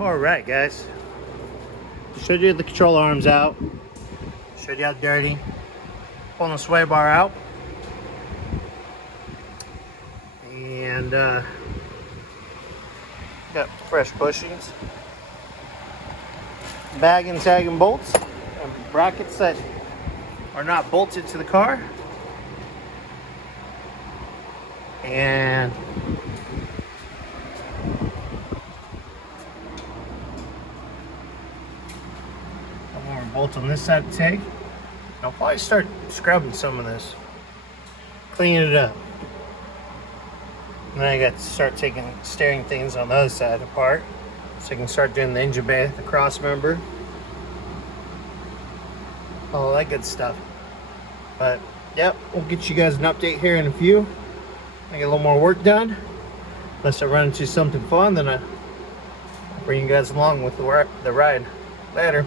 Alright guys, showed you the control arms out, showed you how dirty, pulling the sway bar out, and got fresh bushings, bag and tagging bolts, and brackets that are not bolted to the car, and more bolts on this side of the tank. I'll probably start scrubbing some of this, cleaning it up. And then I got to start taking steering things on the other side apart, so I can start doing the engine bay, the cross member, all that good stuff. But yep, we'll get you guys an update here in a few. I get a little more work done. Unless I run into something fun, then I'll bring you guys along with the ride. Later.